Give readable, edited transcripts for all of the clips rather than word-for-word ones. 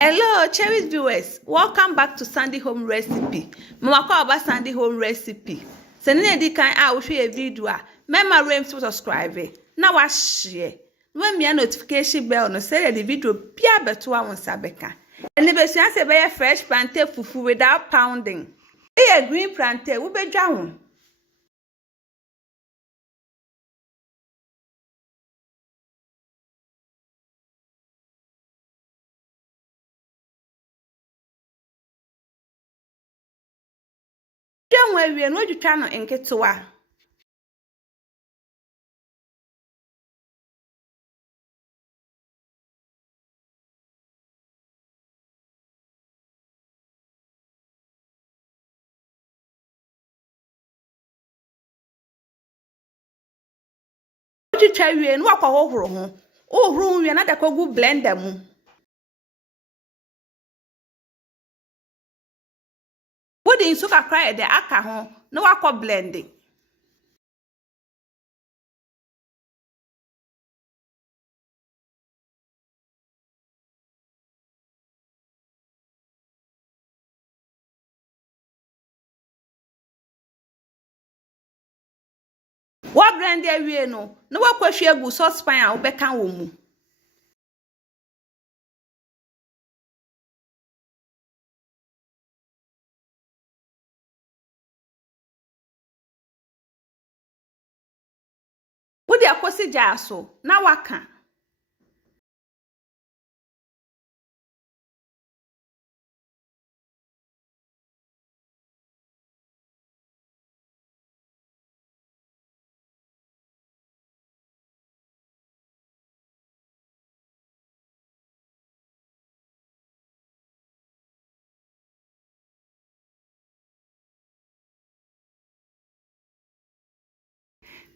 Hello, cherished viewers. Welcome back to Sandy Home Recipe. Mwako about Sandy Home Recipe. Sending a kind I will share a video. Remember to subscribe. Now I share. When me a notification bell no say the video pia beto a sabeka. And the best say be fresh plantain fufu without pounding. Be a green plantain we be drown. Don't worry, we no you try no enketewa. You try we no akwa hohoro ho. Ohoro we na da kogu blender mu. What in suka cry the aka ho no wakọ blending. What blend there we no wakọ hwe egu sauce pan a obeka wo mu. What dey akosi jaso na waka.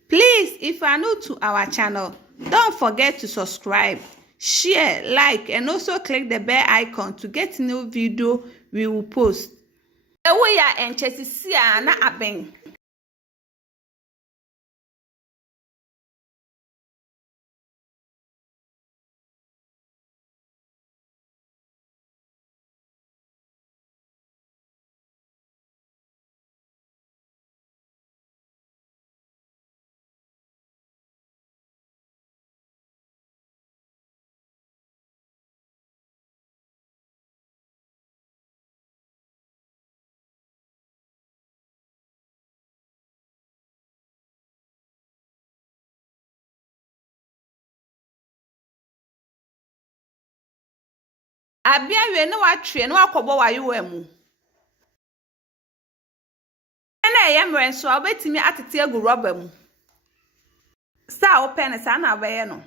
Please, if you are new to our channel, don't forget to subscribe, share, like, and also click the bell icon to get new video we will post. Ewo ya enchesi sia na aben. Abia we na watwe na wakobo wayo mu. Na eyemre so obetimi atete agu rubber mu. Sa open sa na abaye no.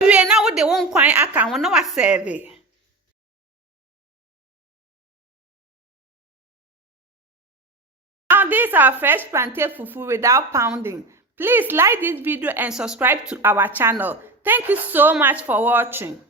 We na wo de won kwan aka ho na wa serve. Now these are fresh plantain fufu without pounding. Please like this video and subscribe to our channel. Thank you so much for watching.